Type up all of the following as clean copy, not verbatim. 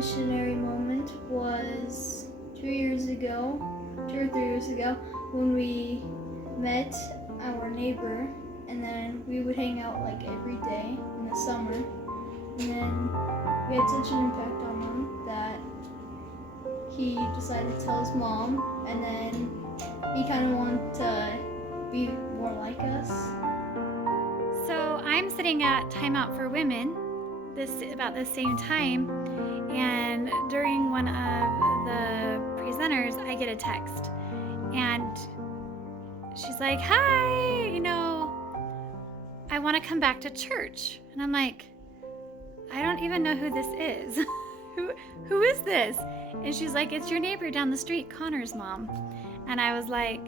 missionary moment was 2 or 3 years ago, when we met our neighbor, and then we would hang out like every day in the summer. And then we had such an impact on him that he decided to tell his mom, and then he kind of wanted to be more like us. So I'm sitting at Time Out for Women about the same time, and during one of the presenters, I get a text, and she's like, "Hi, I want to come back to church." And I'm like, "I don't even know who this is." Who is this? And she's like, "It's your neighbor down the street, Connor's mom." And I was like,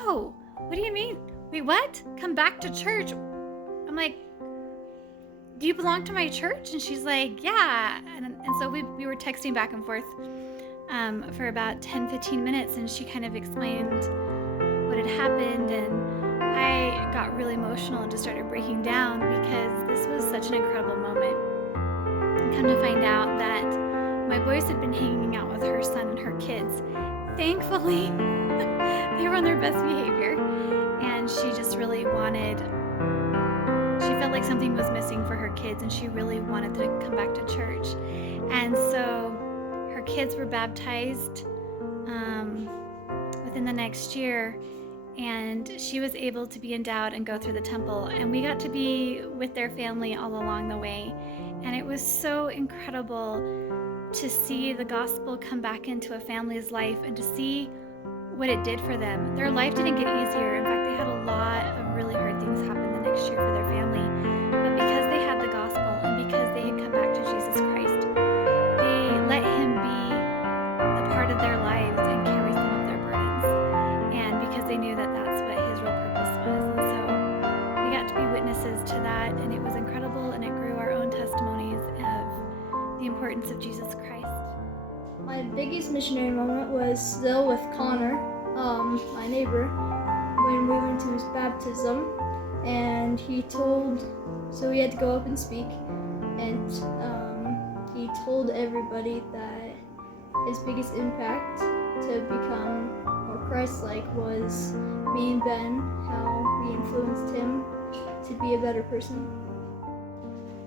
"Oh, what do you mean? Wait, what? Come back to church?" I'm like, "Do you belong to my church?" And she's like, "Yeah." And so we were texting back and forth for about 10-15 minutes, and she kind of explained what had happened, and I got really emotional and just started breaking down because this was such an incredible moment. And come to find out that my boys had been hanging out with her son and her kids. Thankfully, they were on their best behavior, and she just really she felt like something was missing for her kids, and she really wanted to come back to church. And so her kids were baptized within the next year, and she was able to be endowed and go through the temple, and we got to be with their family all along the way. And it was so incredible to see the gospel come back into a family's life and to see what it did for them. Their life didn't get easier. In fact, they had a lot of really hard things happen the next year for their family. But because they had the gospel and because they had come back to Jesus Christ, they let him be a part of their lives and carry some of their burdens. And because they knew that that's what his real purpose was. And so we got to be witnesses to that, and it was incredible, and it grew our own testimonies of the importance of Jesus Christ. My biggest missionary moment was still with Connor, my neighbor, when we went to his baptism, and he had to go up and speak, and he told everybody that his biggest impact to become more Christ-like was me and Ben, how we influenced him to be a better person.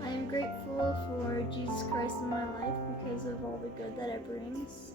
I am grateful for Jesus Christ in my life because of all the good that it brings.